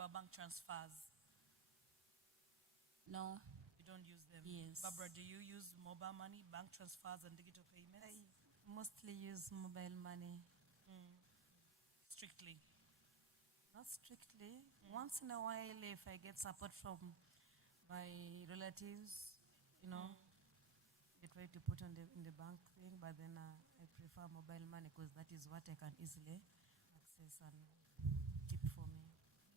about bank transfers? No, You don't use them? Yes. Barbara, do you use mobile money, bank transfers, and digital I payments? mostly use mobile money. Strictly. Not strictly. Once in a while, if I get support from my relatives, they try to put on in the bank thing, but then I prefer mobile money because that is what I can easily access and keep for me.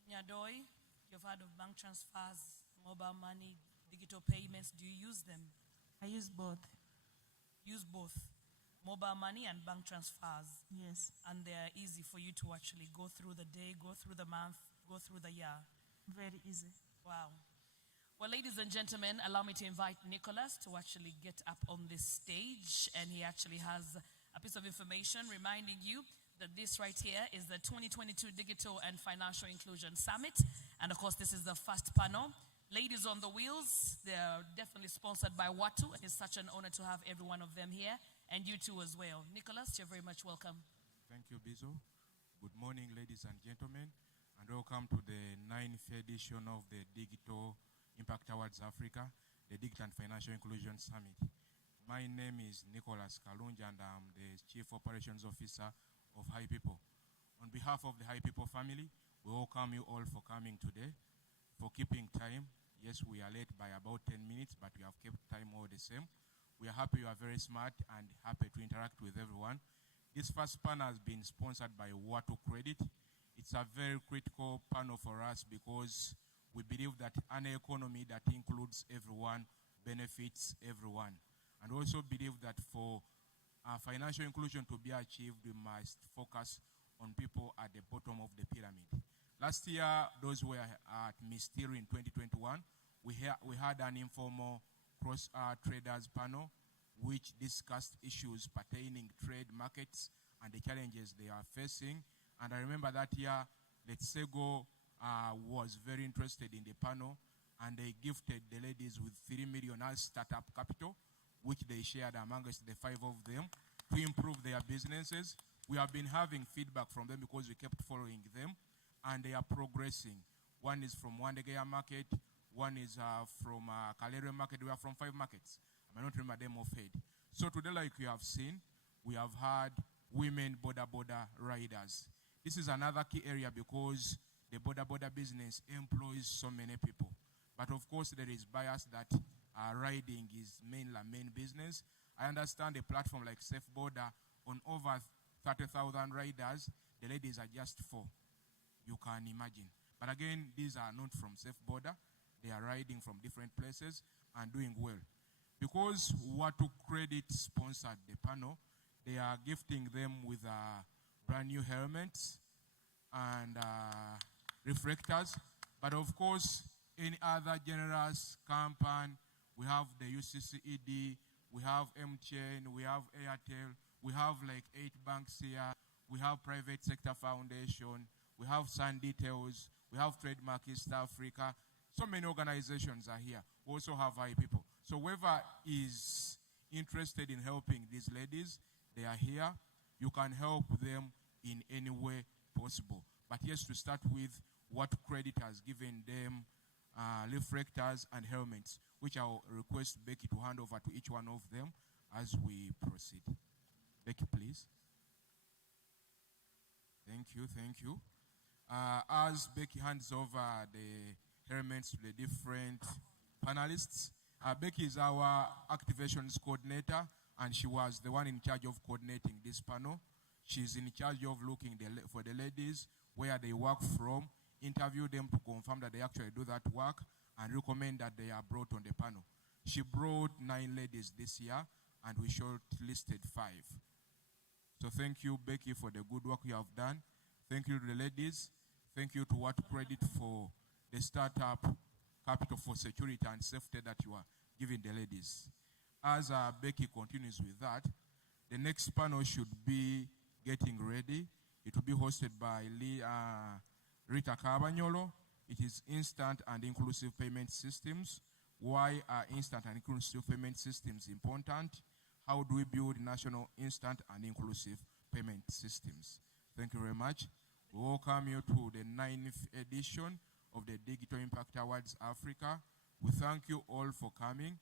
Nyadoi, you've heard of bank transfers, mobile money, digital payments. Do you use them? I use both. Use both mobile money and bank transfers. Yes. And they're easy for you to actually go through the day, go through the month, go through the year. Very easy. Wow. Well, ladies and gentlemen, allow me to invite Nicholas to actually get up on this stage. And he actually has a piece of information reminding you that this right here is the 2022 Digital and Financial Inclusion Summit. And of course, this is the first panel. Ladies on the Wheels, they're definitely sponsored by Watu. And it's such an honor to have every one of them here. And you too as well. Nicholas, you're very much welcome. Thank you, Bizo. Good morning, ladies and gentlemen, and welcome to the 9th edition of the Digital Impact Awards Africa, the Digital and Financial Inclusion Summit. My name is Nicholas Kalunja, and I'm the Chief Operations Officer of High People. On behalf of the High People family, we welcome you all for coming today, for keeping time. Yes, we are late by about 10 minutes, but we have kept time all the same. We are happy you are very smart and happy to interact with everyone. This first panel has been sponsored by Watu Credit. It's a very critical panel for us because we believe that an economy that includes everyone benefits everyone. And also believe that for financial inclusion to be achieved, we must focus on people at the bottom of the pyramid. Last year, those who were at Mystery in 2021, we had an informal cross-traders panel which discussed issues pertaining trade markets and the challenges they are facing. And I remember that year, Letsego was very interested in the panel, and they gifted the ladies with 3 million as startup capital, which they shared amongst the 5 of them to improve their businesses. We have been having feedback from them because we kept following them, and they are progressing. One is from Wandegeya market, one is from Kalere market. We are from 5 markets. I may not remember them offhand. So today, like you have seen, we have had women border riders. This is another key area because the border business employs so many people. But of course, there is bias that riding is main business. I understand a platform like Safe Border on over 30,000 riders, the ladies are just 4. You can imagine. But again, these are not from Safe Border. They are riding from different places and doing well. Because Watu Credit sponsored the panel, they are gifting them with brand new helmets and reflectors. But of course, any other generous company, we have the UCCED, we have MTN, we have Airtel, we have like 8 banks here, we have Private Sector Foundation, we have Sun Details, we have Trademark East Africa. So many organizations are here. We also have High People. So whoever is interested in helping these ladies, they are here. You can help them in any way possible. But yes, to start with, Watu Credit has given them reflectors and helmets, which I'll request Becky to hand over to each one of them as we proceed. Becky, please. Thank you. As Becky hands over the helmets to the different panelists, Becky is our activations coordinator, and she was the one in charge of coordinating this panel. She's in charge of looking for the ladies, where they work from, interview them to confirm that they actually do that work, and recommend that they are brought on the panel. She brought 9 ladies this year, and we shortlisted 5. So thank you, Becky, for the good work you have done. Thank you to the ladies. Thank you to Watu Credit for the startup capital for security and safety that you are giving the ladies. As Becky continues with that, the next panel should be getting ready. It will be hosted by Rita Cabanyolo. It is instant and inclusive payment systems. Why are instant and inclusive payment systems important? How do we build national instant and inclusive payment systems? Thank you very much. We welcome you to the 9th edition of the Digital Impact Awards Africa. We thank you all for coming.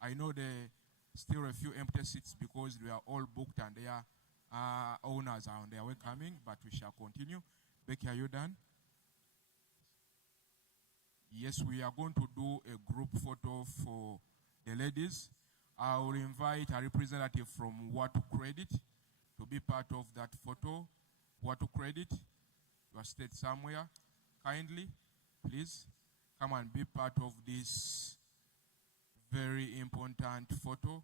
I know there still a few empty seats because we are all booked and their owners are on their way coming, but we shall continue. Becky, are you done? Yes, we are going to do a group photo for the ladies. I will invite a representative from What to Credit to be part of that photo. What to Credit, you are state somewhere. Kindly, please, come and be part of this very important photo.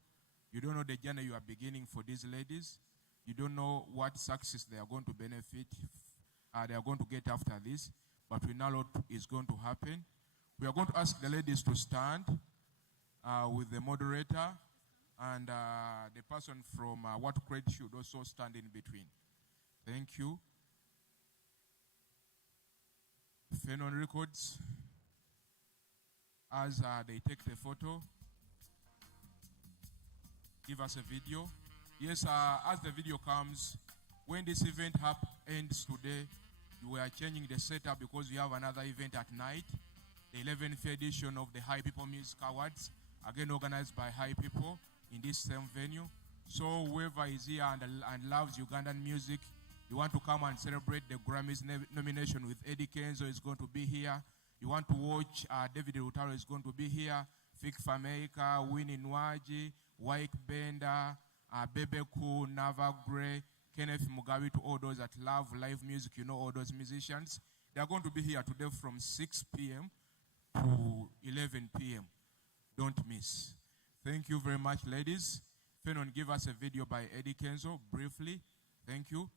You don't know the journey you are beginning for these ladies. You don't know what success they are going to benefit, they are going to get after this, but we know what is going to happen. We are going to ask the ladies to stand with the moderator, and the person from What Credit should also stand in between. Thank you. Phenon Records, as they take the photo, give us a video. Yes, as the video comes, when this event ends today, we are changing the setup because we have another event at night, the 11th edition of the High People Music Awards, again organized by High People in this same venue. So whoever is here and loves Ugandan music, you want to come and celebrate the Grammys nomination with Eddie Kenzo is going to be here. You want to watch David Utaro is going to be here. Fik Fameka, Winnie Nwaji, Wyke Bender, Bebe Cool, Nava Gray, Kenneth Mugabe, to all those that love live music, you know all those musicians. They are going to be here today from 6 p.m. to 11 p.m. Don't miss. Thank you very much, ladies. Fenon, give us a video by Eddie Kenzo, briefly. Thank you.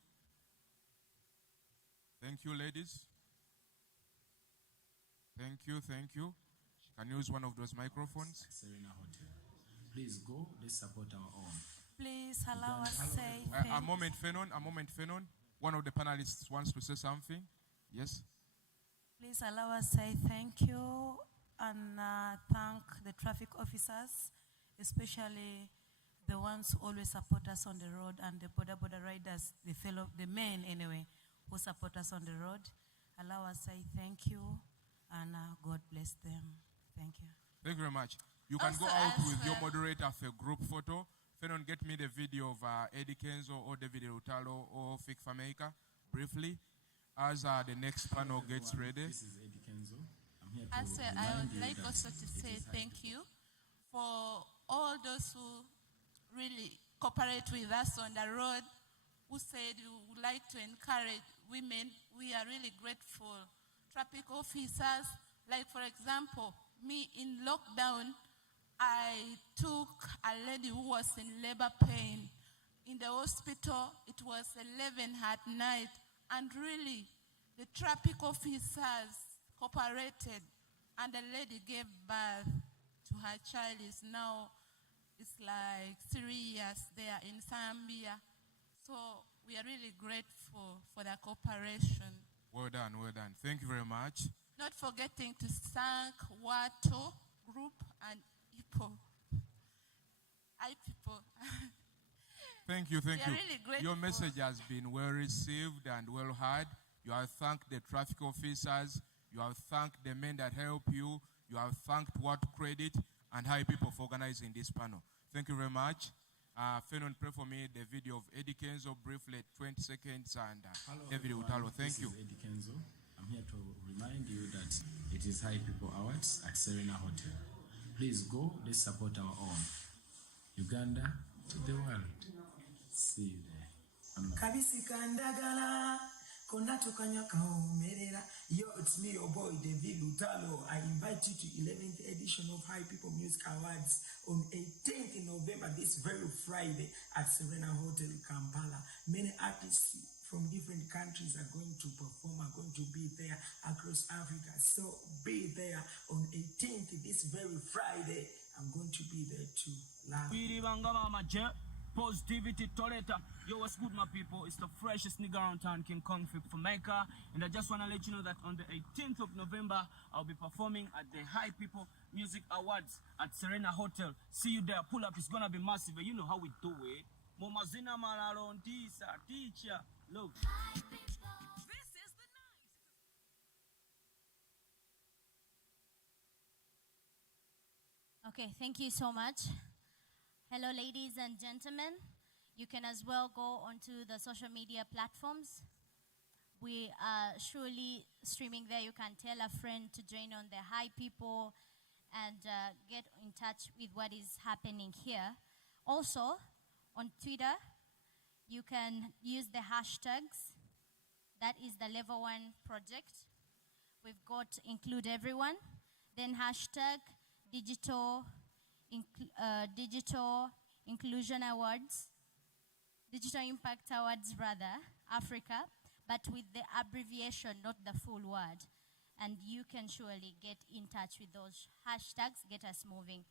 Thank you, ladies. Thank you, thank you. She can use one of those microphones. Serena Hotel. Please go, let's support our own. Please allow us say a moment, Fenon. One of the panelists wants to say something. Yes? Please allow us say thank you and thank the traffic officers, especially the ones who always support us on the road, and the border riders, the men anyway, who support us on the road. Allow us say thank you and God bless them. Thank you. Thank you very much. You can go out with your moderator for a group photo. Fenon, get me the video of Eddie Kenzo or David Utalo or Fik Fameka briefly as the next panel gets ready. This is Eddie Kenzo. I'm here to I would like also to say thank you for all those who really cooperate with us on the road, who said you would like to encourage women. We are really grateful. Traffic officers, like for example, me in lockdown, I took a lady who was in labor pain in the hospital. It was 11 at night, and really the traffic officers cooperated, and the lady gave birth to her child. Is now, it's like 3 years there in Zambia. So we are really grateful for the cooperation. Well done, well done. Thank you very much. Not forgetting to thank Wato Group and IPO. Thank you, thank you. Really grateful. Your message has been well received and well heard. You have thanked the traffic officers. You have thanked the men that help you. You have thanked What Credit and High People for organizing this panel. Thank you very much. Fenon, pray for me the video of Eddie Kenzo, briefly 20 seconds, and David Utalo. Thank you. This is Eddie Kenzo. I'm here to remind you that it is High People Awards at Serena Hotel. Please go, let's support our own. Uganda to the world. See you there. Kabisika ndagala konna tukanya kaomerera. Yo, it's me, your boy David Utalo. I invite you to 11th edition of High People Music Awards on 18th November, this very Friday at Serena Hotel, Kampala. Many artists from different countries are going to perform, are going to be there across Africa. So be there on 18th, this very Friday. I'm going to be there too. Positivity, Toileta. Yo, what's good, my people? It's the freshest nigga around town, King Kong for Maker. And I just want to let you know that on the 18th of November, I'll be performing at the High People Music Awards at Serena Hotel. See you there. Pull up. It's going to be massive. You know how we do it. Momazina Malaron, teacher. Look. Okay, thank you so much. Hello, ladies and gentlemen. You can as well go onto the social media platforms. We are surely streaming there. You can tell a friend to join on the Hi People and get in touch with what is happening here. Also, on Twitter, you can use the hashtags. That is the Level 1 project. We've got include everyone. Then hashtag digital inclusion awards, digital impact awards rather, Africa, but with the abbreviation, not the full word. And you can surely get in touch with those hashtags, get us moving.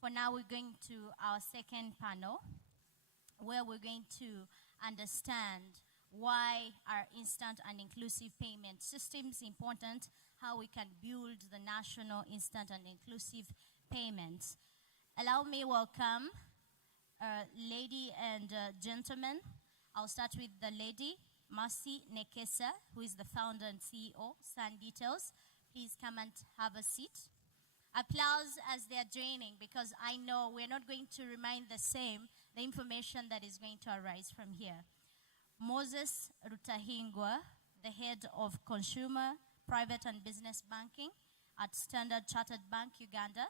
For now, we're going to our second panel, where we're going to understand why are instant and inclusive payment systems important, how we can build the national instant and inclusive payments. Allow me welcome lady and gentlemen. I'll start with the lady, Mercy Nekesa, who is the founder and CEO, Sun Details. Please come and have a seat. Applause as they are joining, because I know we're not going to remain the same, the information that is going to arise from here. Moses Rutahingwa, the head of Consumer, Private and Business Banking at Standard Chartered Bank, Uganda.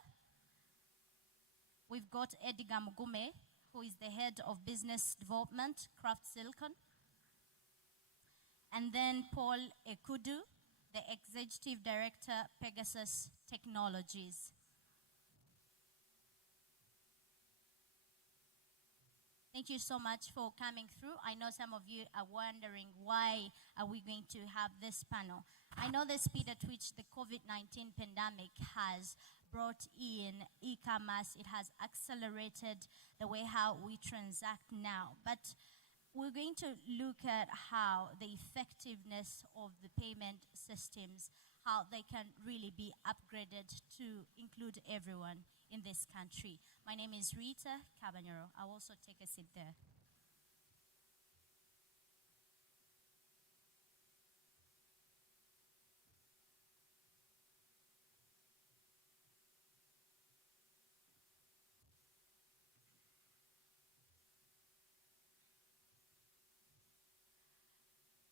We've got Edgar Mugume, who is the head of Business Development, Craft Silicon. And then Paul Ekudu, the Executive Director, Pegasus Technologies. Thank you so much for coming through. I know some of you are wondering why are we going to have this panel. I know the speed at which the COVID-19 pandemic has brought in e-commerce, it has accelerated the way how we transact now. But we're going to look at how the effectiveness of the payment systems, how they can really be upgraded to include everyone in this country. My name is Rita Caballero. I'll also take a seat there.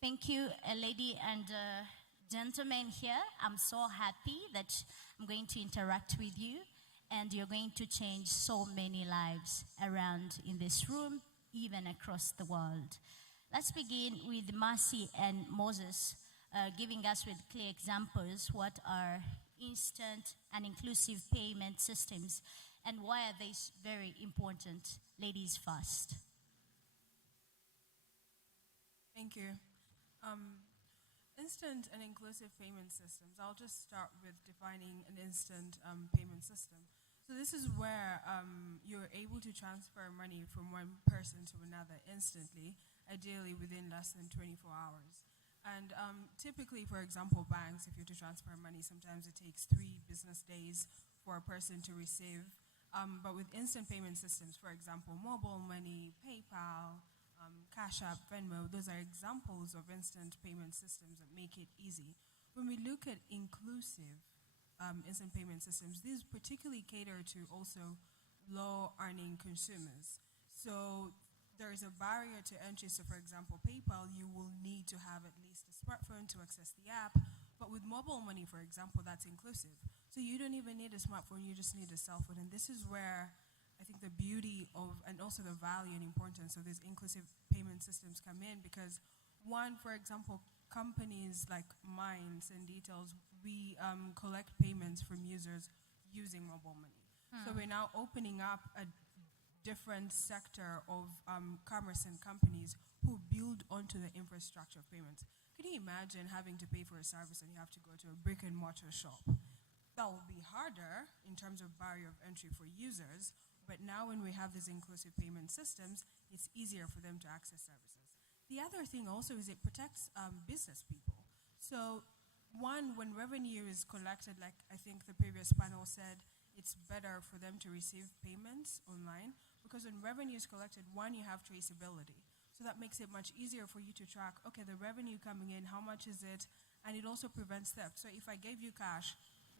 Thank you, lady and gentlemen here. I'm so happy that I'm going to interact with you, and you're going to change so many lives around in this room, even across the world. Let's begin with Mercy and Moses, giving us with clear examples what are instant and inclusive payment systems and why are they very important. Ladies first. Thank you. Instant and inclusive payment systems. I'll just start with defining an instant payment system. So this is where you're able to transfer money from one person to another instantly, ideally within less than 24 hours. And typically, for example, banks, if you're to transfer money, sometimes it takes 3 business days for a person to receive. But with instant payment systems, for example, mobile money, PayPal, Cash App, Venmo, those are examples of instant payment systems that make it easy. When we look at inclusive instant payment systems, these particularly cater to also low-earning consumers. So there is a barrier to entry. So for example, PayPal, you will need to have at least a smartphone to access the app. But with mobile money, for example, that's inclusive. So you don't even need a smartphone, you just need a cell phone. And this is where I think the beauty of, and also the value and importance of these inclusive payment systems come in, because one, for example, companies like mine, Sun Details, we collect payments from users using mobile money. So we're now opening up a different sector of commerce and companies who build onto the infrastructure of payments. Can you imagine having to pay for a service and you have to go to a brick and mortar shop? That will be harder in terms of barrier of entry for users. But now when we have these inclusive payment systems, it's easier for them to access services. The other thing also is it protects business people. So one, when revenue is collected, like I think the previous panel said, it's better for them to receive payments online, because when revenue is collected, one, you have traceability. So that makes it much easier for you to track, okay, the revenue coming in, how much is it? And it also prevents theft. So if I gave you cash,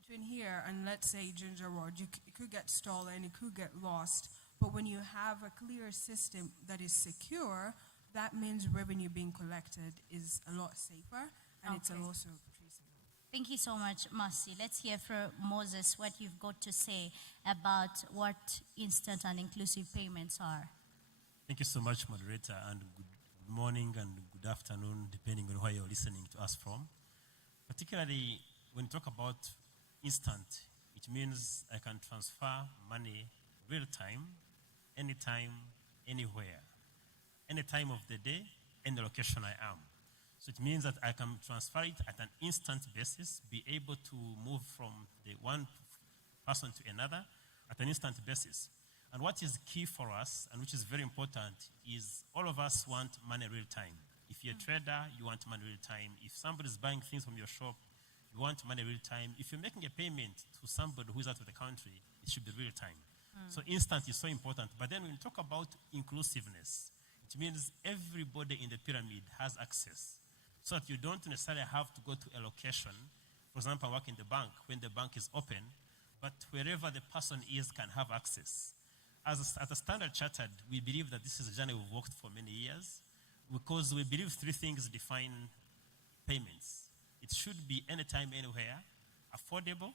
between here and let's say Ginger Road, it could get stolen, it could get lost. But when you have a clear system that is secure, that means revenue being collected is a lot safer and it's Okay. also traceable. Thank you so much, Mercy. Let's hear from Moses what you've got to say about what instant and inclusive payments are. Thank you so much, moderator, and good morning and good afternoon, depending on where you're listening to us from. Particularly, when you talk about instant, it means I can transfer money real time, anytime, anywhere, any time of the day, any location I am. So it means that I can transfer it at an instant basis, be able to move from the one person to another at an instant basis. And what is key for us, and which is very important, is all of us want money real time. If you're a trader, you want money real time. If somebody's buying things from your shop, you want money real time. If you're making a payment to somebody who's out of the country, it should be real time. So instant is so important. But then when you talk about inclusiveness, it means everybody in the pyramid has access. So that you don't necessarily have to go to a location. For example, I work in the bank when the bank is open, but wherever the person is can have access. As a Standard Chartered, we believe that this is a journey we've worked for many years because we believe three things define payments. It should be anytime, anywhere, affordable,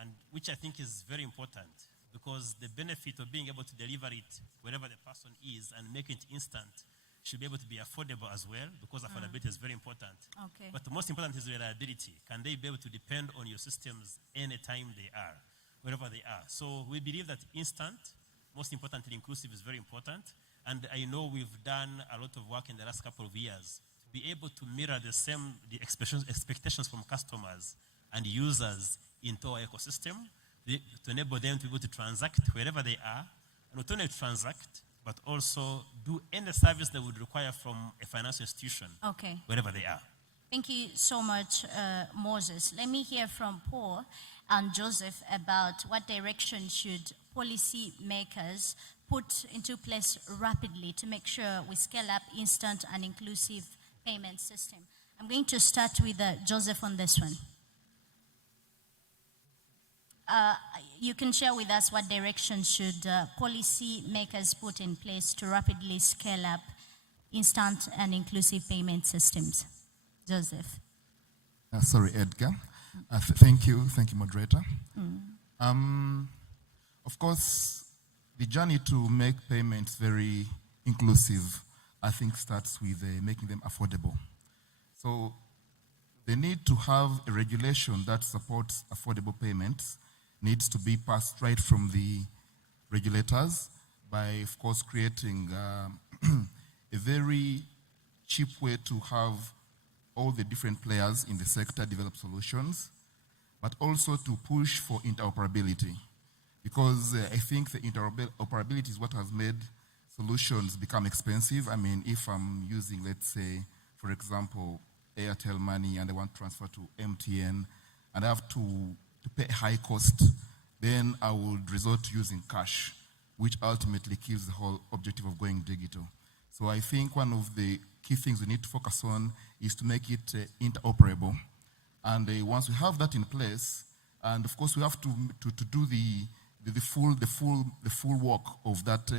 and which I think is very important because the benefit of being able to deliver it wherever the person is and make it instant should be able to be affordable as well because affordability is very important. Okay. But the most important is reliability. Can they be able to depend on your systems anytime they are, wherever they are? So we believe that instant, most importantly inclusive, is very important. And I know we've done a lot of work in the last couple of years to be able to mirror the expectations from customers and users into our ecosystem to enable them to be able to transact wherever they are, and not only transact, but also do any service they would require from a financial institution, Okay. wherever they are. Thank you so much, Moses. Let me hear from Paul and Joseph about what direction should policy makers put into place rapidly to make sure we scale up instant and inclusive payment system. I'm going to start with Joseph on this one. You can share with us what direction should policy makers put in place to rapidly scale up instant and inclusive payment systems. Joseph. Sorry, Edgar. Thank you, moderator. Of course, the journey to make payments very inclusive, I think, starts with making them affordable. So the need to have a regulation that supports affordable payments needs to be passed right from the regulators by, of course, creating a very cheap way to have all the different players in the sector develop solutions, but also to push for interoperability. Because I think the interoperability is what has made solutions become expensive. I mean, if I'm using, let's say, for example, Airtel money and I want to transfer to MTN and I have to pay a high cost, then I would resort to using cash, which ultimately kills the whole objective of going digital. So I think one of the key things we need to focus on is to make it interoperable. And once we have that in place, and of course we have to do the full work of that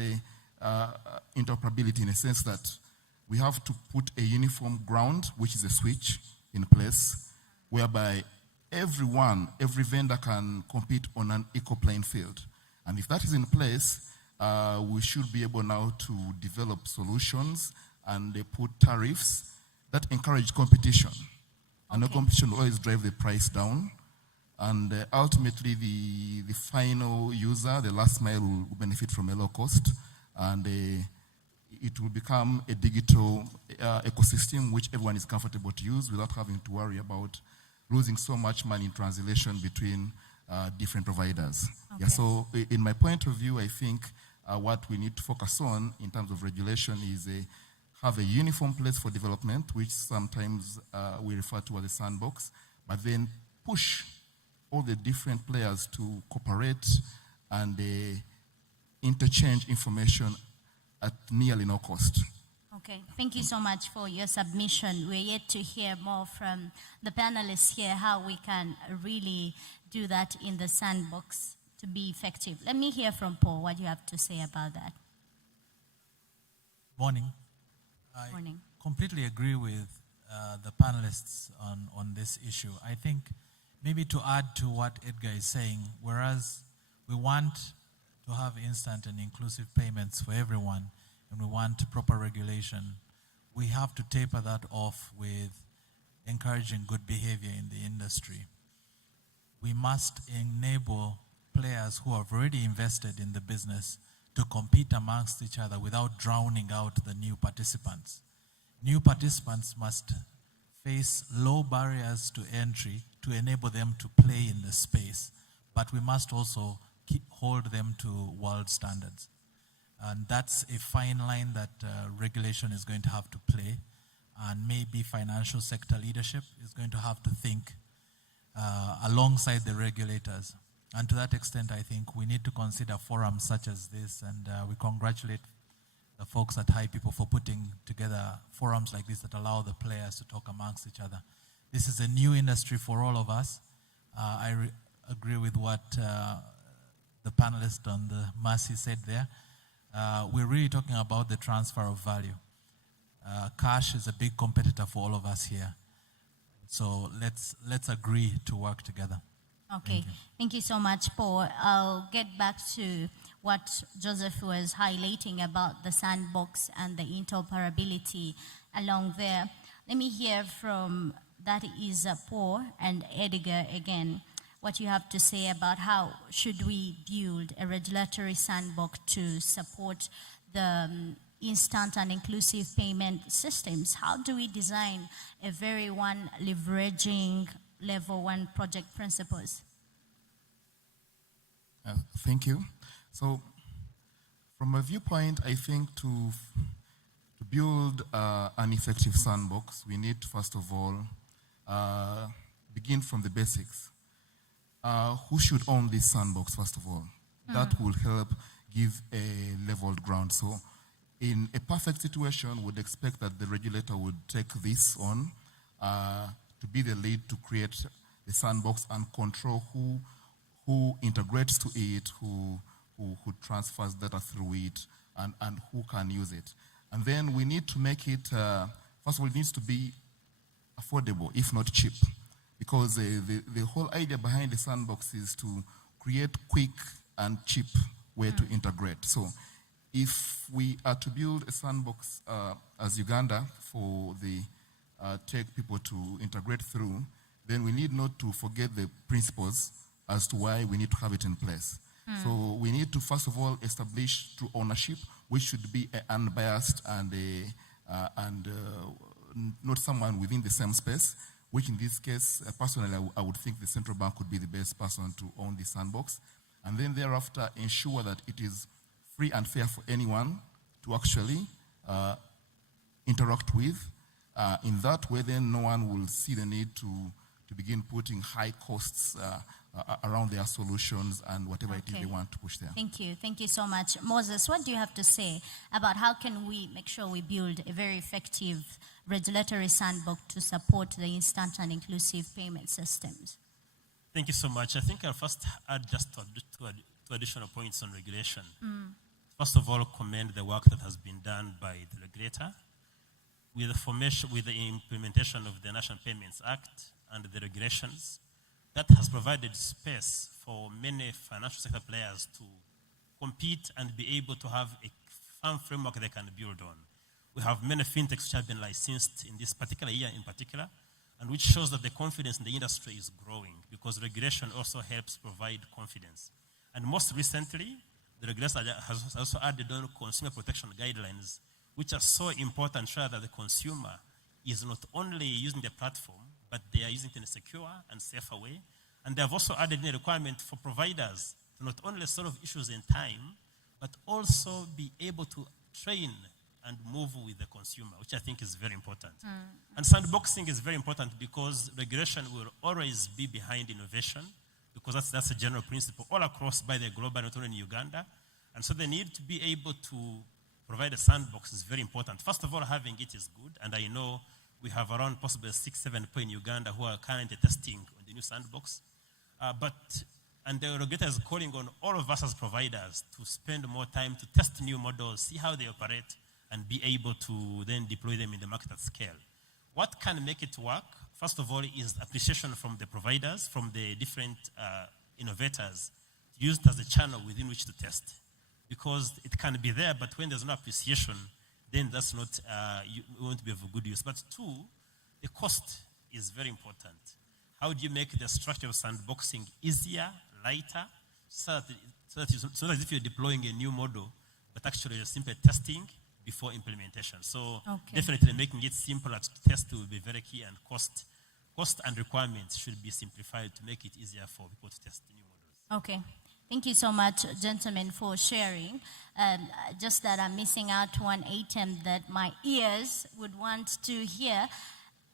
interoperability, in a sense that we have to put a uniform ground, which is a switch, in place, whereby every vendor can compete on an equal playing field. And if that is in place, we should be able now to develop solutions and put tariffs that encourage competition. And no competition will always drive the price down. And ultimately, the final user, the last mile, will benefit from a low cost. And it will become a digital ecosystem which everyone is comfortable to use without having to worry about losing so much money in translation between different providers. Okay. Yeah, so in my point of view, I think what we need to focus on in terms of regulation is have a uniform place for development, which sometimes we refer to as a sandbox, but then push all the different players to cooperate and interchange information at nearly no cost. Okay, thank you so much for your submission. We're yet to hear more from the panelists here how we can really do that in the sandbox to be effective. Let me hear from Paul what you have to say about that. Morning. I Morning. completely agree with the panelists on this issue. I think maybe to add to what Edgar is saying, whereas we want to have instant and inclusive payments for everyone and we want proper regulation, we have to taper that off with encouraging good behavior in the industry. We must enable players who have already invested in the business to compete amongst each other without drowning out the new participants. New participants must face low barriers to entry to enable them to play in the space, but we must also hold them to world standards. And that's a fine line that regulation is going to have to play, and maybe financial sector leadership is going to have to think alongside the regulators. And to that extent, I think we need to consider forums such as this, and we congratulate the folks at High People for putting together forums like this that allow the players to talk amongst each other. This is a new industry for all of us. I agree with what the panelist on the Mercy said there. We're really talking about the transfer of value. Cash is a big competitor for all of us here. So let's agree to work together. Okay, thank you so much, Paul. I'll get back to what Joseph was highlighting about the sandbox and the interoperability along there. Let me hear from, that is Paul and Edgar again, what you have to say about how should we build a regulatory sandbox to support the instant and inclusive payment systems. How do we design a very one leveraging level one project principles? Thank you. So from a viewpoint, I think to build an effective sandbox, we need to first of all begin from the basics. Who should own this sandbox, first of all? That will help give a leveled ground. So in a perfect situation, would expect that the regulator would take this on to be the lead to create the sandbox and control who integrates to it, who transfers data through it, and who can use it. And then we need to make it, first of all, it needs to be affordable, if not cheap. Because the whole idea behind the sandbox is to create quick and cheap way to integrate. So if we are to build a sandbox as Uganda for the tech people to integrate through, then we need not to forget the principles as to why we need to have it in place. So we need to, first of all, establish true ownership, which should be unbiased and not someone within the same space, which in this case, personally, I would think the central bank would be the best person to own the sandbox. And then thereafter, ensure that it is free and fair for anyone to actually interact with. In that way, then no one will see the need to begin putting high costs around their solutions and whatever it is they want to push there. Thank you. Thank you so much. Moses, what do you have to say about how can we make sure we build a very effective regulatory sandbox to support the instant and inclusive payment systems? Thank you so much. I think I'll first add just two additional points on regulation. First of all, commend the work that has been done by the regulator with the implementation of the National Payments Act and the regulations. That has provided space for many financial sector players to compete and be able to have a firm framework they can build on. We have many fintechs which have been licensed in this particular year in particular, and which shows that the confidence in the industry is growing because regulation also helps provide confidence. And most recently, the regulator has also added on consumer protection guidelines, which are so important to ensure that the consumer is not only using the platform, but they are using it in a secure and safer way. And they have also added in a requirement for providers to not only solve issues in time, but also be able to train and move with the consumer, which I think is very important. And sandboxing is very important because regulation will always be behind innovation, because that's a general principle all across by the global, not only in Uganda. And so they need to be able to provide a sandbox is very important. First of all, having it is good, and I know we have around possibly 6-7 people in Uganda who are currently testing on the new sandbox. And the regulator is calling on all of us as providers to spend more time to test new models, see how they operate, and be able to then deploy them in the market at scale. What can make it work, first of all, is appreciation from the providers, from the different innovators, used as a channel within which to test. Because it can be there, but when there's no appreciation, then that's not, it won't be of good use. But two, the cost is very important. How do you make the structure of sandboxing easier, lighter, so that if you're deploying a new model, but actually you're simply testing before implementation. So definitely making it simpler to test will be very key, and cost and requirements should be simplified to make it easier for people to test new models. Okay. Thank you so much, gentlemen, for sharing. Just that I'm missing out one item that my ears would want to hear.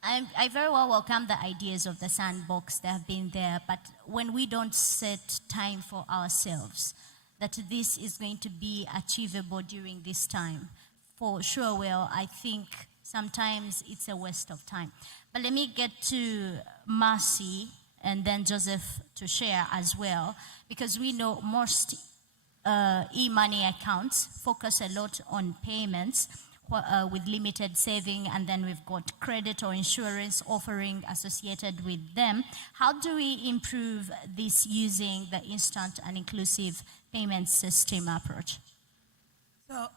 I very well welcome the ideas of the sandbox that have been there, but when we don't set time for ourselves, that this is going to be achievable during this time, for sure, well, I think sometimes it's a waste of time. But let me get to Mercy and then Joseph to share as well, because we know most e-money accounts focus a lot on payments with limited saving, and then we've got credit or insurance offering associated with them. How do we improve this using the instant and inclusive payment system approach? So,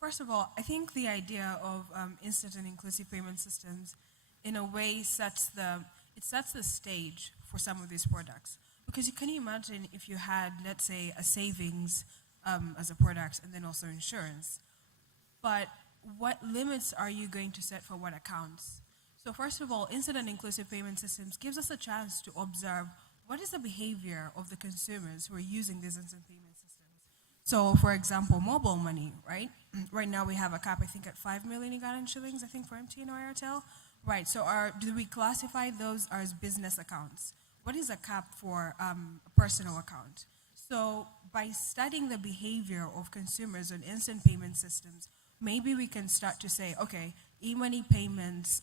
first of all, I think the idea of instant and inclusive payment systems in a way sets the stage for some of these products. Because you can imagine if you had, let's say, a savings as a product and then also insurance. But what limits are you going to set for what accounts? So first of all, instant and inclusive payment systems gives us a chance to observe what is the behavior of the consumers who are using these instant payment systems. So for example, mobile money, right? Right now we have a cap, I think, at 5 million Ugandan shillings, I think, for MTN or Airtel. Right, so do we classify those as business accounts? What is a cap for a personal account? So by studying the behavior of consumers on instant payment systems, maybe we can start to say, okay, e-money payments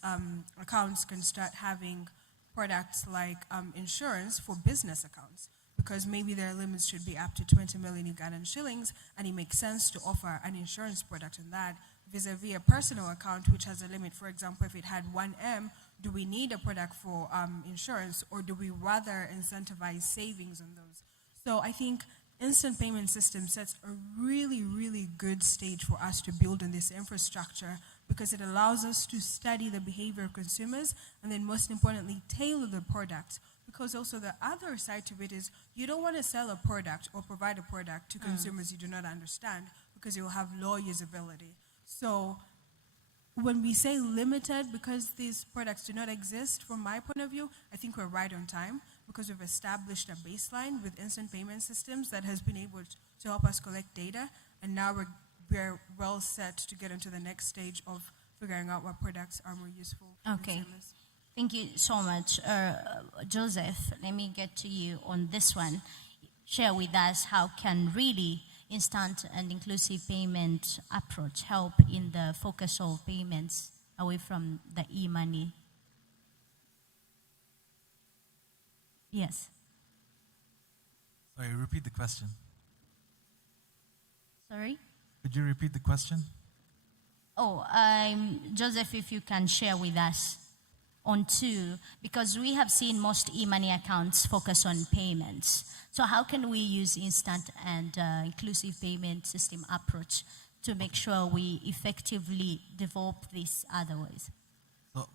accounts can start having products like insurance for business accounts, because maybe their limits should be up to 20 million Ugandan shillings, and it makes sense to offer an insurance product on that, vis-a-vis a personal account which has a limit. For example, if it had 1M, do we need a product for insurance, or do we rather incentivize savings on those? So I think instant payment system sets a really, really good stage for us to build on this infrastructure, because it allows us to study the behavior of consumers and then most importantly tailor the product. Because also the other side to it is you don't want to sell a product or provide a product to consumers you do not understand, because it will have low usability. So when we say limited, because these products do not exist, from my point of view, I think we're right on time, because we've established a baseline with instant payment systems that has been able to help us collect data, and now we're well set to get into the next stage of figuring out what products are more useful for consumers. Thank you so much. Joseph, let me get to you on this one. Share with us how can really instant and inclusive payment approach help in the focus of payments away from the e-money. Yes. Sorry, repeat the question. Sorry? Could you repeat the question? Oh, Joseph, if you can share with us on two, because we have seen most e-money accounts focus on payments. So how can we use instant and inclusive payment system approach to make sure we effectively develop this otherwise? So,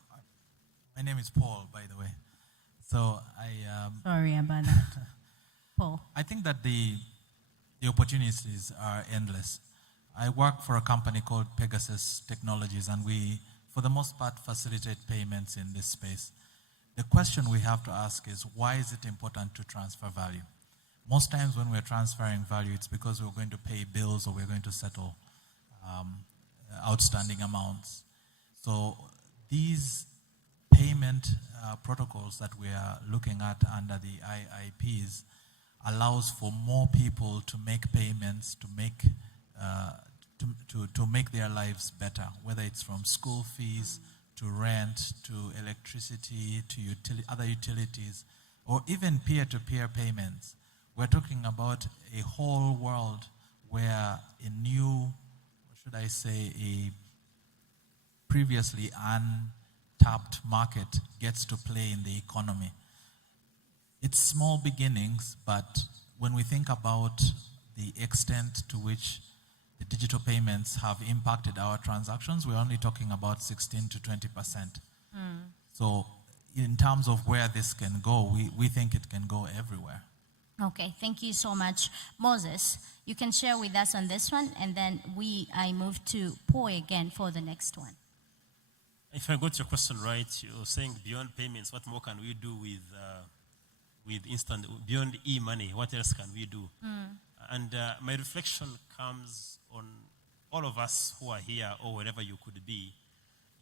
my name is Paul, by the way. So Sorry about that, Paul. I think that the opportunities are endless. I work for a company called Pegasus Technologies, and we, for the most part, facilitate payments in this space. The question we have to ask is, why is it important to transfer value? Most times when we're transferring value, it's because we're going to pay bills or we're going to settle outstanding amounts. So these payment protocols that we are looking at under the IIPs allows for more people to make payments, to make to make their lives better, whether it's from school fees to rent to electricity to other utilities, or even peer-to-peer payments. We're talking about a whole world where a new, what should I say, a previously untapped market gets to play in the economy. It's small beginnings, but when we think about the extent to which the digital payments have impacted our transactions, we're only talking about 16 to 20%. So in terms of where this can go, we think it can go everywhere. Okay, thank you so much. Moses, you can share with us on this one, and then I move to Paul again for the next one. If I got your question right, you're saying beyond payments, what more can we do with instant, beyond e-money, what else can we do? And my reflection comes on all of us who are here or wherever you could be.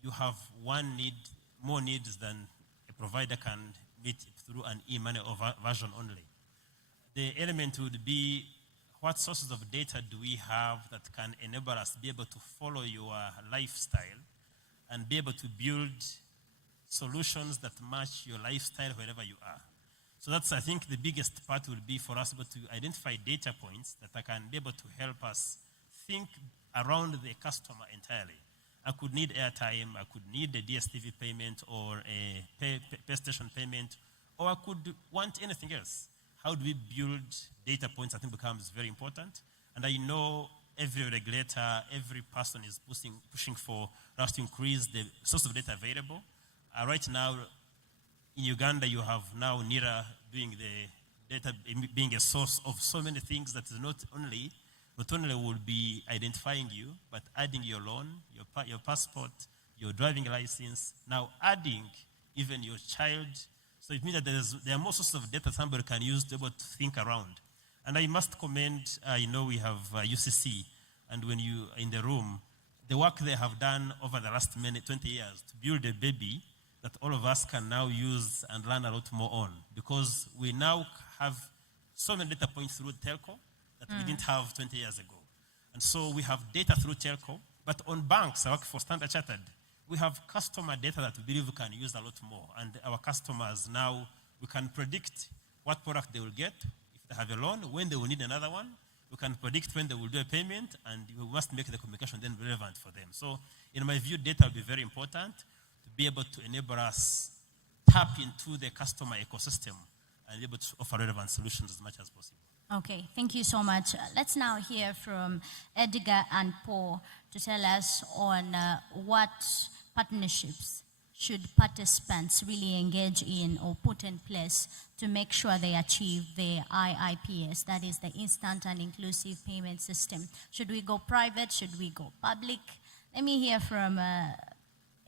You have one need, more needs than a provider can meet through an e-money version only. The element would be, what sources of data do we have that can enable us to be able to follow your lifestyle and be able to build solutions that match your lifestyle wherever you are? So that's, I think, the biggest part will be for us to identify data points that can be able to help us think around the customer entirely. I could need airtime, I could need a DSTV payment or a pay station payment, or I could want anything else. How do we build data points? I think becomes very important. And I know every regulator, every person is pushing for us to increase the source of data available. Right now, in Uganda, you have now NIRA doing the data being a source of so many things that is not only will be identifying you, but adding your loan, your passport, your driving license, now adding even your child. So it means that there are more sources of data somebody can use to be able to think around. And I must commend, we have UCC, and when you are in the room, the work they have done over the last 20 years to build a baby that all of us can now use and learn a lot more on, because we now have so many data points through telco that we didn't have 20 years ago. And so we have data through telco, but on banks, I work for Standard Chartered, we have customer data that we believe we can use a lot more. And our customers now, we can predict what product they will get, if they have a loan, when they will need another one. We can predict when they will do a payment, and we must make the communication then relevant for them. So in my view, data will be very important to be able to enable us tap into the customer ecosystem and be able to offer relevant solutions as much as possible. Okay, thank you so much. Let's now hear from Edgar and Paul to tell us on what partnerships should participants really engage in or put in place to make sure they achieve the IIPS, that is the Instant and Inclusive Payment System. Should we go private? Should we go public? Let me hear from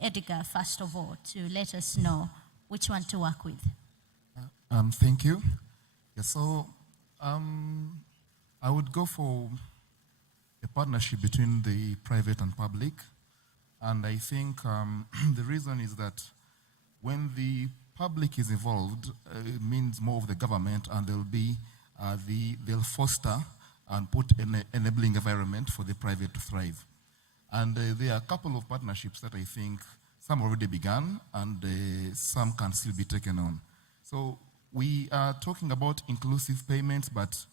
Edgar, first of all, to let us know which one to work with. Thank you. Yeah, so I would go for a partnership between the private and public. And I think the reason is that when the public is involved, it means more of the government, and they'll foster and put an enabling environment for the private to thrive. And there are a couple of partnerships that I think some already began, and some can still be taken on. So we are talking about inclusive payments, but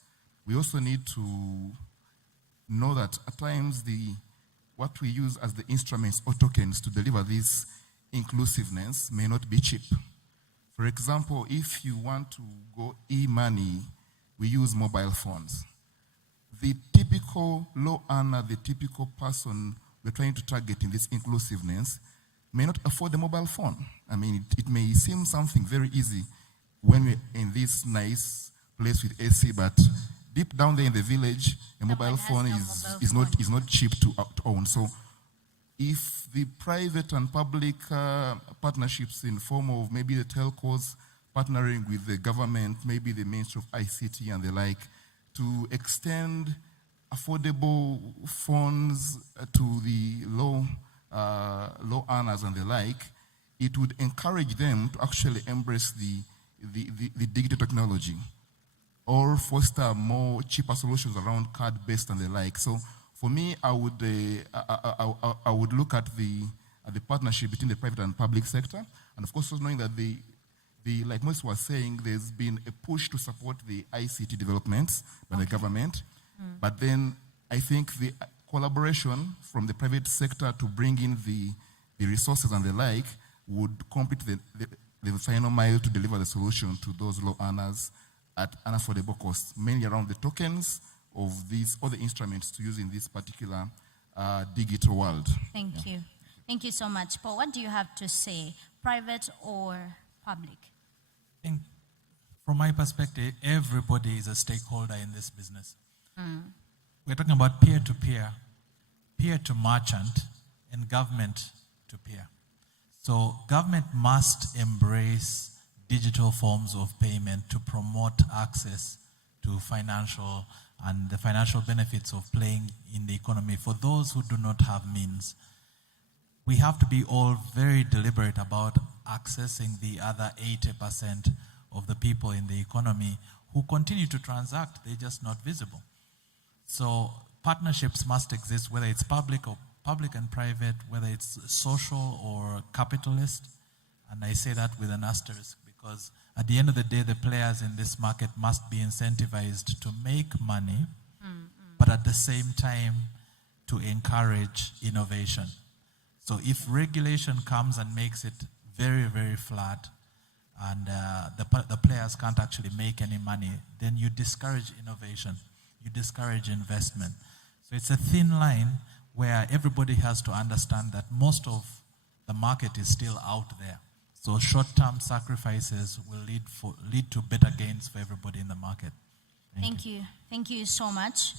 we also need to know that at times what we use as the instruments or tokens to deliver this inclusiveness may not be cheap. For example, if you want to go e-money, we use mobile phones. The typical low earner, the typical person we're trying to target in this inclusiveness may not afford a mobile phone. I mean, it may seem something very easy when we're in this nice place with AC, but deep down there in the village, a mobile phone is not cheap to own. So if the private and public partnerships in form of maybe the telcos partnering with the government, maybe the Ministry of ICT and the like, to extend affordable phones to the low earners and the like, it would encourage them to actually embrace the digital technology or foster more cheaper solutions around card-based and the like. So For me, I would look at the partnership between the private and public sector, and of course, also knowing that like most was saying, there's been a push to support the ICT developments by the government, but then I think the collaboration from the private sector to bring in the resources and the like would complete the final mile to deliver the solution to those low earners at unaffordable costs, mainly around the tokens of these other instruments to use in this particular digital world. Thank you. Thank you so much. Paul, what do you have to say, private or public? I think from my perspective, everybody is a stakeholder in this business. We're talking about peer-to-peer, peer-to-merchant, and government to peer. So government must embrace digital forms of payment to promote access to financial and the financial benefits of playing in the economy for those who do not have means. We have to be all very deliberate about accessing the other 80% of the people in the economy who continue to transact, they're just not visible. So partnerships must exist, whether it's public and private, whether it's social or capitalist. And I say that with an asterisk because at the end of the day, the players in this market must be incentivized to make money, but at the same time to encourage innovation. So if regulation comes and makes it very, very flat and the players can't actually make any money, then you discourage innovation, you discourage investment. So it's a thin line where everybody has to understand that most of the market is still out there. So short-term sacrifices will lead to better gains for everybody in the market. Thank you. Thank you so much.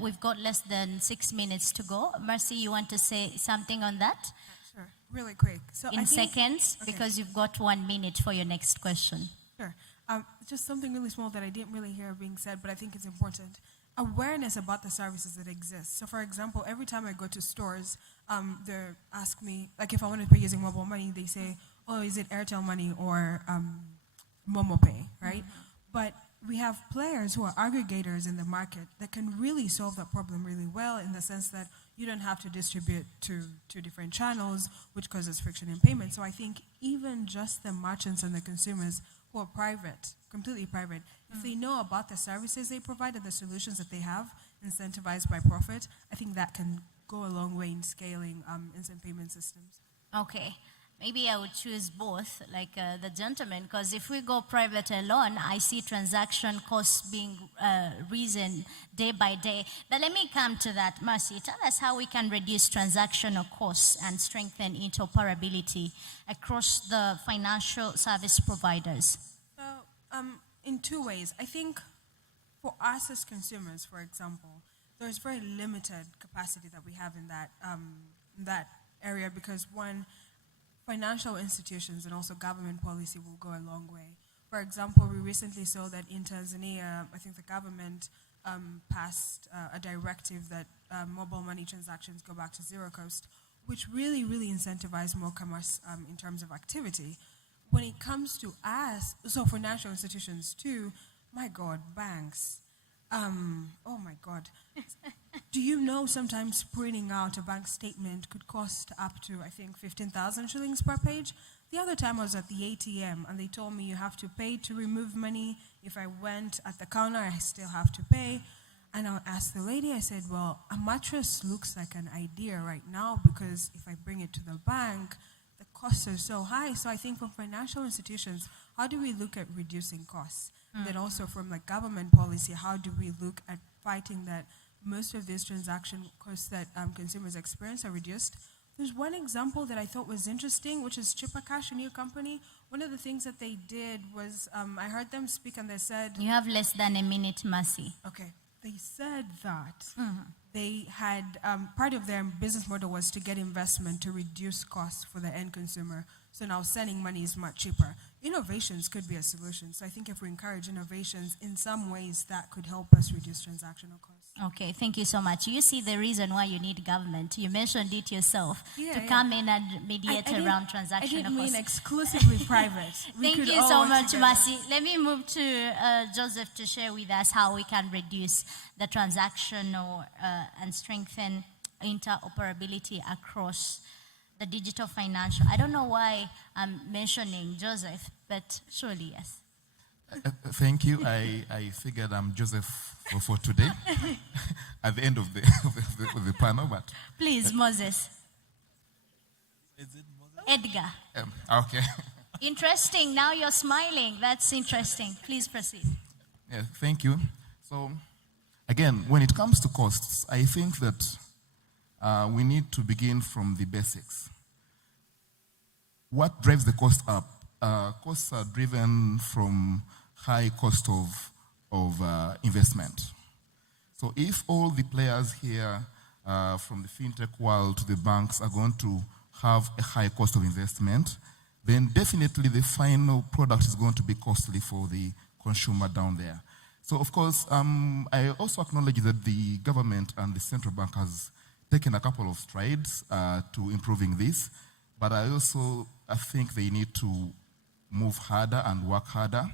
We've got less than 6 minutes to go. Mercy, you want to say something on that? Sure, really quick. So In seconds, because you've got 1 minute for your next question. Sure. Just something really small that I didn't really hear being said, but I think it's important. Awareness about the services that exist. So for example, every time I go to stores, they ask me, like if I want to pay using mobile money, they say, oh, is it Airtel Money or Momo Pay, right? But we have players who are aggregators in the market that can really solve that problem really well in the sense that you don't have to distribute to two different channels, which causes friction in payment. So I think even just the merchants and the consumers who are private, completely private, if they know about the services they provide and the solutions that they have, incentivized by profit, I think that can go a long way in scaling instant payment systems. Okay. Maybe I would choose both, like the gentleman, because if we go private alone, I see transaction costs being risen day by day. But let me come to that. Mercy, tell us how we can reduce transactional costs and strengthen interoperability across the financial service providers. So, in two ways. I think for us as consumers, for example, there's very limited capacity that we have in that area because one, financial institutions and also government policy will go a long way. For example, we recently saw that in Tanzania, I think the government passed a directive that mobile money transactions go back to zero cost, which really, really incentivized more commerce in terms of activity. When it comes to us, so for financial institutions too, my God, banks, oh my God. Do you know sometimes printing out a bank statement could cost up to, I think, 15,000 shillings per page? The other time I was at the ATM and they told me you have to pay to remove money. If I went at the counter, I still have to pay. And I asked the lady, I said, well, a mattress looks like an idea right now because if I bring it to the bank, the costs are so high. So I think from financial institutions, how do we look at reducing costs? Then also from like government policy, how do we look at fighting that most of these transaction costs that consumers experience are reduced? There's one example that I thought was interesting, which is Chipper Cash, a new company. One of the things that they did was, I heard them speak and they said... You have less than a minute, Mercy. Okay. They said that they had, part of their business model was to get investment to reduce costs for the end consumer. So now sending money is much cheaper. Innovations could be a solution. So I think if we encourage innovations in some ways, that could help us reduce transactional costs. Okay, thank you so much. You see the reason why you need government. You mentioned it yourself to come in and mediate around transactional I didn't costs. mean exclusively private. Thank you so much, Mercy. Let me move to Joseph to share with us how we can reduce the transactional and strengthen interoperability across the digital financial. I don't know why I'm mentioning Joseph, but surely yes. Thank you. I figured I'm Joseph for today at the end of the, of the panel, but please, Moses. Is it Moses? Edgar. Okay. Interesting. Now you're smiling. That's interesting. Please proceed. Yeah, thank you. So, again, when it comes to costs, I think that we need to begin from the basics. What drives the cost up? Costs are driven from high cost of investment. So if all the players here from the fintech world to the banks are going to have a high cost of investment, then definitely the final product is going to be costly for the consumer down there. So of course, I also acknowledge that the government and the central bank has taken a couple of strides to improving this, but I think they need to move harder and work harder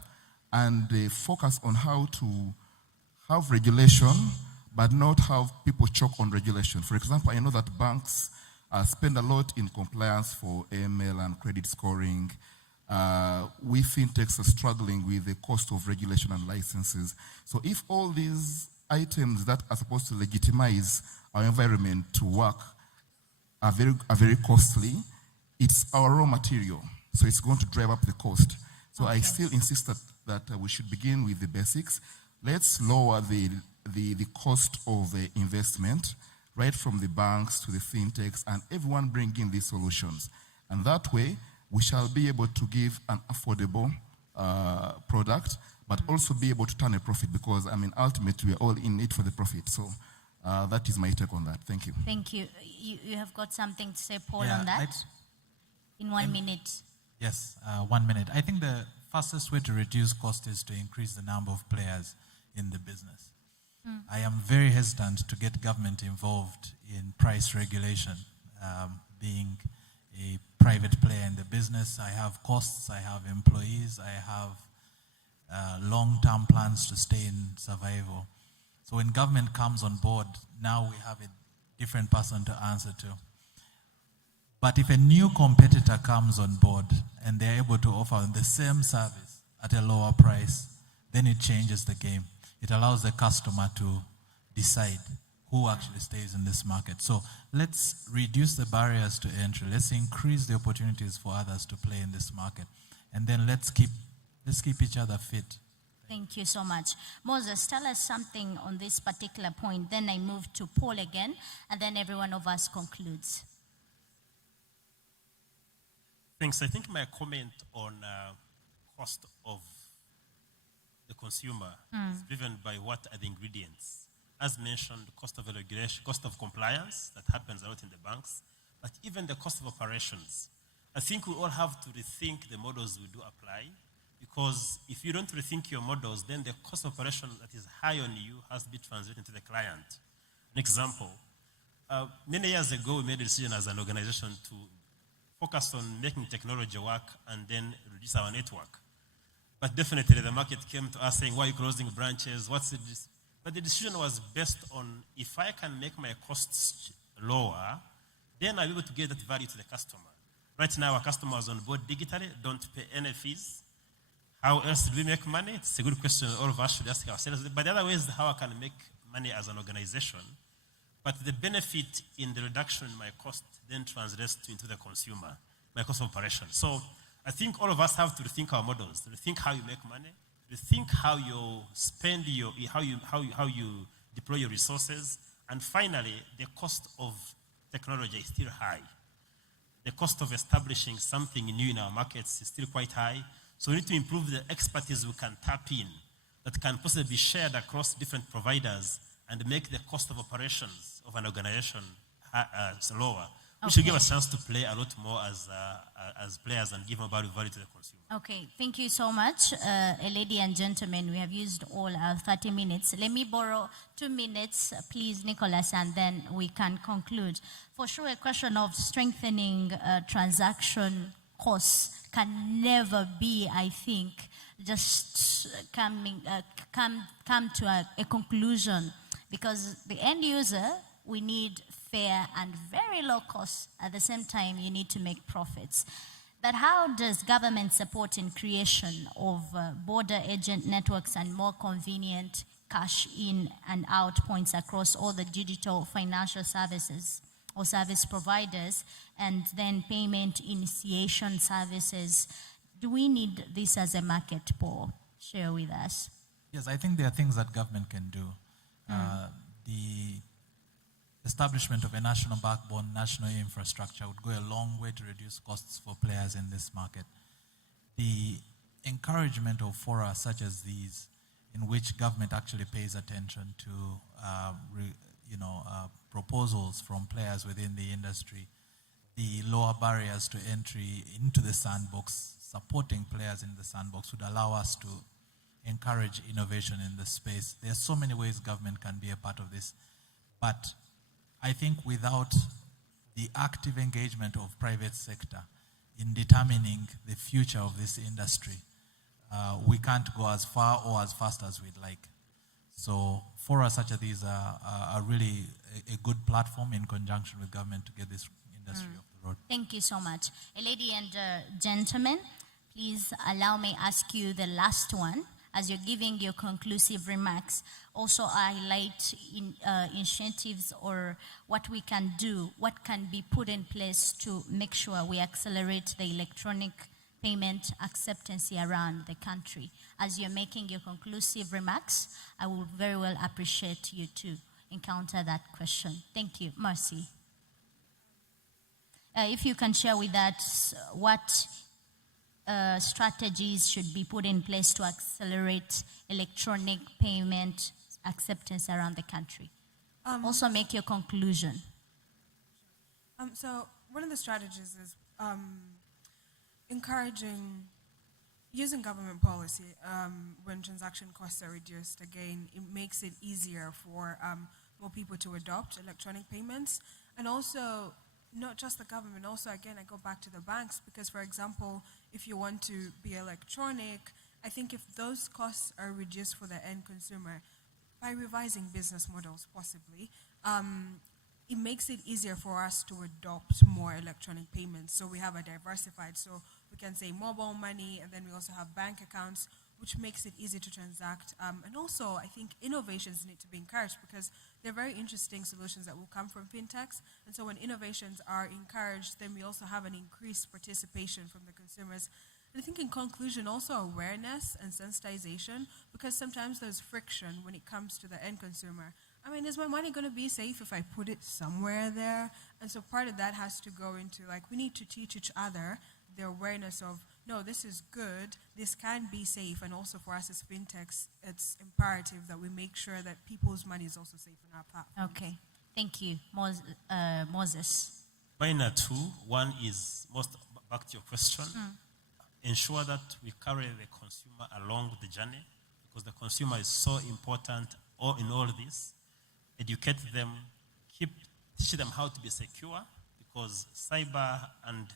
and focus on how to have regulation but not have people choke on regulation. For example, I know that banks spend a lot in compliance for AML and credit scoring. We fintechs are struggling with the cost of regulation and licenses. So if all these items that are supposed to legitimize our environment to work are very costly, it's our raw material. So it's going to drive up the cost. So I still insist that we should begin with the basics. Let's lower the cost of investment, right from the banks to the fintechs, and everyone bring in these solutions. And that way, we shall be able to give an affordable product, but also be able to turn a profit, because, I mean, ultimately, we're all in it for the profit. So that is my take on that. Thank you. Thank you. You have got something to say, Paul, on that? In 1 minute. Yes, 1 minute. I think the fastest way to reduce cost is to increase the number of players in the business. I am very hesitant to get government involved in price regulation. Being a private player in the business, I have costs, I have employees, I have long-term plans to stay in survival. So when government comes on board, now we have a different person to answer to. But if a new competitor comes on board and they're able to offer the same service at a lower price, then it changes the game. It allows the customer to decide who actually stays in this market. So let's reduce the barriers to entry. Let's increase the opportunities for others to play in this market. And then let's keep each other fit. Thank you so much. Moses, tell us something on this particular point. Then I move to Paul again, and then every one of us concludes. Thanks. I think my comment on cost of the consumer is driven by what are the ingredients. As mentioned, cost of regulation, cost of compliance that happens a lot in the banks, but even the cost of operations. I think we all have to rethink the models we do apply, because if you don't rethink your models, then the cost of operation that is high on you has to be translated to the client. An example, many years ago, we made a decision as an organization to focus on making technology work and then reduce our network. But definitely the market came to us saying, why are you closing branches? But the decision was based on, if I can make my costs lower, then I'll be able to get that value to the customer. Right now, our customers on board digitally don't pay any fees. How else do we make money? It's a good question all of us should ask ourselves. But the other way is how I can make money as an organization. But the benefit in the reduction in my cost then translates into the consumer, my cost of operation. So I think all of us have to rethink our models, rethink how you make money, rethink how you spend how you deploy your resources, and finally, the cost of technology is still high. The cost of establishing something new in our markets is still quite high. So we need to improve the expertise we can tap in that can possibly be shared across different providers and make the cost of operations of an organization lower. We should give Okay. a chance to play a lot more as players and give more value to the consumer. Okay, thank you so much. Ladies and gentlemen, we have used all our 30 minutes. Let me borrow 2 minutes, please, Nicholas, and then we can conclude. For sure, a question of strengthening transaction costs can never be, I think, just come to a conclusion, because the end user, we need fair and very low costs. At the same time, you need to make profits. But how does government support in creation of border agent networks and more convenient cash in and out points across all the digital financial services or service providers, and then payment initiation services? Do we need this as a market, Paul? Share with us. Yes, I think there are things that government can do. The establishment of a national backbone, national infrastructure would go a long way to reduce costs for players in this market. The encouragement of fora such as these, in which government actually pays attention to proposals from players within the industry, the lower barriers to entry into the sandbox, supporting players in the sandbox would allow us to encourage innovation in the space. There are so many ways government can be a part of this, but I think without the active engagement of private sector in determining the future of this industry, we can't go as far or as fast as we'd like. So fora such as these are really a good platform in conjunction with government to get this industry off the road. Thank you so much. Ladies and gentlemen, please allow me ask you the last one. As you're giving your conclusive remarks, also highlight initiatives or what we can do, what can be put in place to make sure we accelerate the electronic payment acceptance around the country. As you're making your conclusive remarks, I will very well appreciate you to encounter that question. Thank you. Mercy. If you can share with us what strategies should be put in place to accelerate electronic payment acceptance around the country. Also make your conclusion. So one of the strategies is encouraging using government policy when transaction costs are reduced. Again, it makes it easier for more people to adopt electronic payments. And also, not just the government, also, again, I go back to the banks, because, for example, if you want to be electronic, I think if those costs are reduced for the end consumer, by revising business models possibly, it makes it easier for us to adopt more electronic payments. So we have a diversified, so we can say mobile money, and then we also have bank accounts, which makes it easy to transact. And also, I think innovations need to be encouraged, because they're very interesting solutions that will come from fintechs. And so when innovations are encouraged, then we also have an increased participation from the consumers. And I think in conclusion, also awareness and sensitization, because sometimes there's friction when it comes to the end consumer. I mean, is my money going to be safe if I put it somewhere there? And so part of that has to go into, like, we need to teach each other the awareness of, no, this is good, this can be safe, and also for us as fintechs, it's imperative that we make sure that people's money is also safe on our platform. Okay, thank you. Moses. Mine are two. One is, back to your question, ensure that we carry the consumer along the journey, because the consumer is so important in all this. Educate them, teach them how to be secure, because cyber and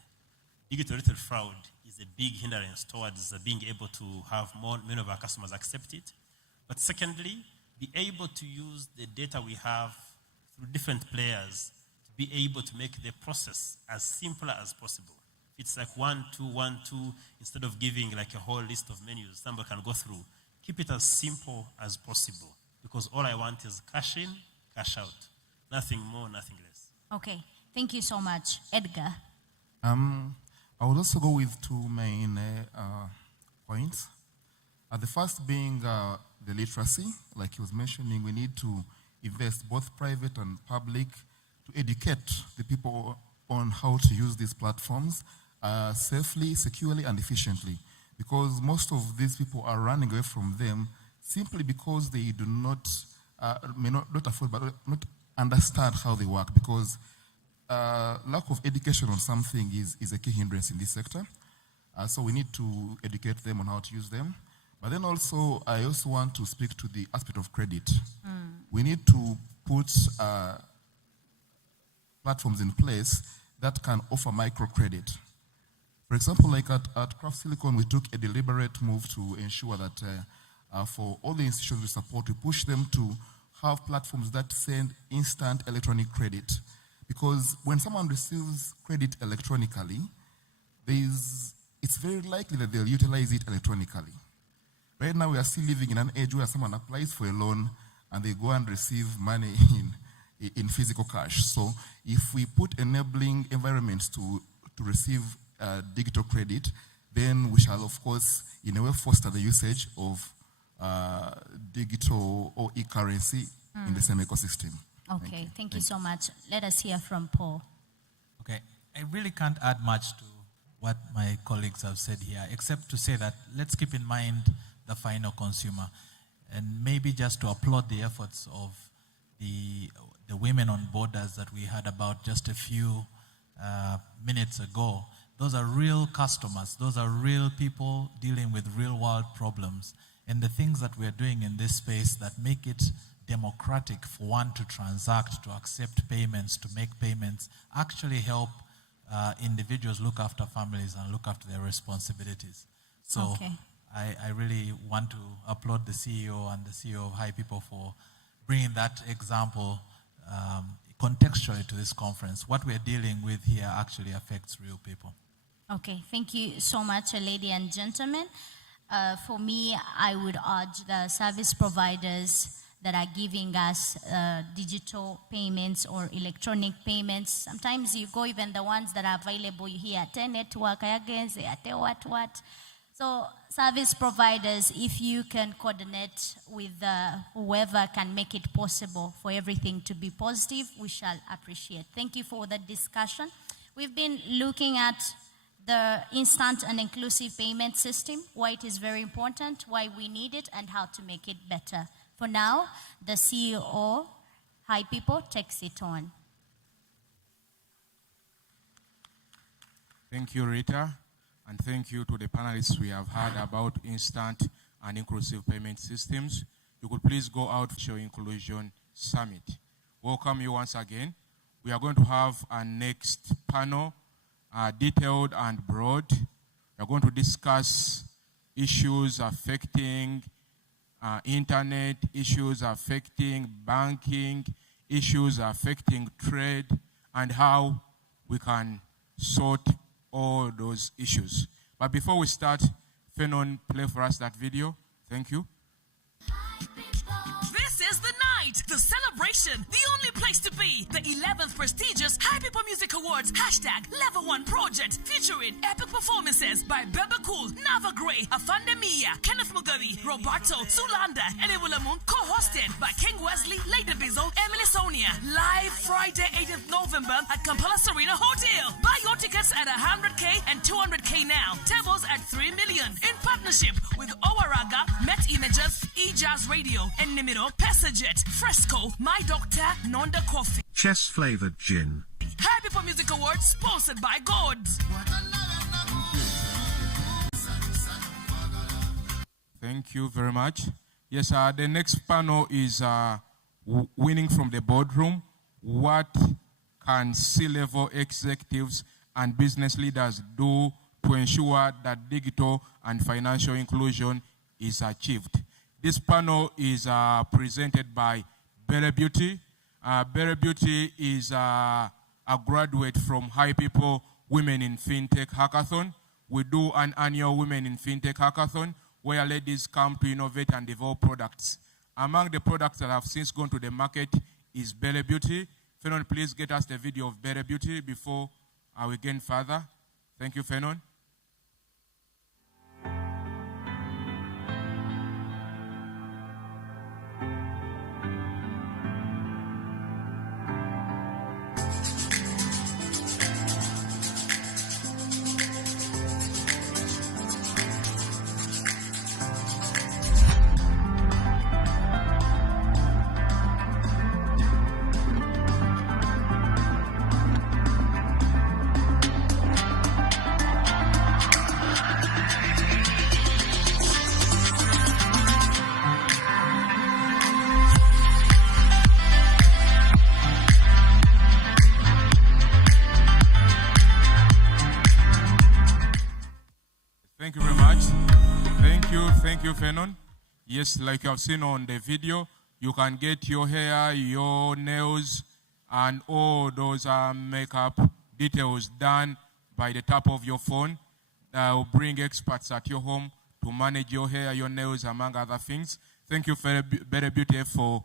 digital retail fraud is a big hindrance towards being able to have many of our customers accept it. But secondly, be able to use the data we have through different players to be able to make the process as simple as possible. It's like 1, 2, 1, 2, instead of giving like a whole list of menus somebody can go through. Keep it as simple as possible, because all I want is cash in, cash out. Nothing more, nothing less. Okay, thank you so much. Edgar. I would also go with two main points. The first being the literacy. Like he was mentioning, we need to invest, both private and public, to educate the people on how to use these platforms safely, securely, and efficiently. Because most of these people are running away from them simply because they do not, may not afford, but not understand how they work. Because lack of education on something is a key hindrance in this sector. So we need to educate them on how to use them. But then also, I also want to speak to the aspect of credit. We need to put platforms in place that can offer microcredit. For example, like at Craft Silicon, we took a deliberate move to ensure that for all the institutions we support, we push them to have platforms that send instant electronic credit. Because when someone receives credit electronically, it's very likely that they'll utilize it electronically. Right now, we are still living in an age where someone applies for a loan and they go and receive money in physical cash. So if we put enabling environments to receive digital credit, then we shall, of course, in a way foster the usage of digital or e-currency in the same ecosystem. Okay, thank you so much. Let us hear from Paul. Okay, I really can't add much to what my colleagues have said here, except to say that let's keep in mind the final consumer, and maybe just to applaud the efforts of the women on borders that we heard about just a few minutes ago. Those are real customers. Those are real people dealing with real world problems. And the things that we're doing in this space that make it democratic for one to transact, to accept payments, to make payments, actually help individuals look after families and look after their responsibilities. So Okay. I really want to applaud the CEO and the CEO of High People for bringing that example contextually to this conference. What we're dealing with here actually affects real people. Okay, thank you so much, ladies and gentlemen. For me, I would urge the service providers that are giving us digital payments or electronic payments. Sometimes you go even the ones that are available here, network, against what. So service providers, if you can coordinate with whoever can make it possible for everything to be positive, we shall appreciate. Thank you for the discussion. We've been looking at the instant and inclusive payment system, why it is very important, why we need it, and how to make it better. For now, the CEO, High People, takes it on. Thank you, Rita, and thank you to the panelists we have heard about instant and inclusive payment systems. You could please go out for your Inclusion Summit. Welcome you once again. We are going to have our next panel, detailed and broad. We are going to discuss issues affecting internet, issues affecting banking, issues affecting trade, and how we can sort all those issues. But before we start, Fenon, play for us that video. Thank you. This is the night, the celebration, the only place to be. The 11th prestigious High People Music Awards #Level 1 project featuring epic performances by Bebe Cool, Nava Gray, Afande Mia, Kenneth Mugabe, Roberto, Sulanda, and Ewulamun, co-hosted by King Wesley, Lady Bizzle, Emily Sonia. Live Friday, 8th November at Kampala Serena Hotel. Buy your tickets at 100K and 200K now. Tables at 3 million. In partnership with Owaraga, Met Images, E-Jazz Radio, and Nimiro, Passaget, Fresco, My Doctor, Nonda Coffee. Chess flavored gin. High People Music Awards, sponsored by God. Thank you very much. Yes, the next panel is winning from the boardroom. What can C-level executives and business leaders do to ensure that digital and financial inclusion is achieved? This panel is presented by Bere Beauty. Bere Beauty is a graduate from High People Women in FinTech Hackathon. We do an annual Women in FinTech Hackathon where ladies come to innovate and develop products. Among the products that have since gone to the market is Bere Beauty. Fenon, please get us the video of Bere Beauty before we gain further. Thank you, Fenon. you, Fenon. Yes, like you have seen on the video, you can get your hair, your nails, and all those makeup details done by the tap of your phone. Will bring experts at your home to manage your hair, your nails, among other things. Thank you, Better Beauty, for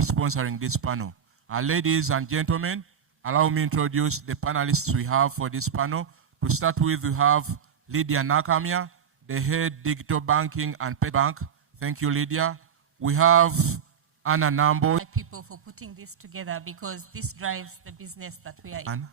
sponsoring this panel. Ladies and gentlemen, allow me to introduce the panelists we have for this panel. To start with, we have Lydia Nakamia, the head digital banking and pay bank. Thank you, Lydia. We have Anna Nambo. People for putting this together, because this drives the business that we are in.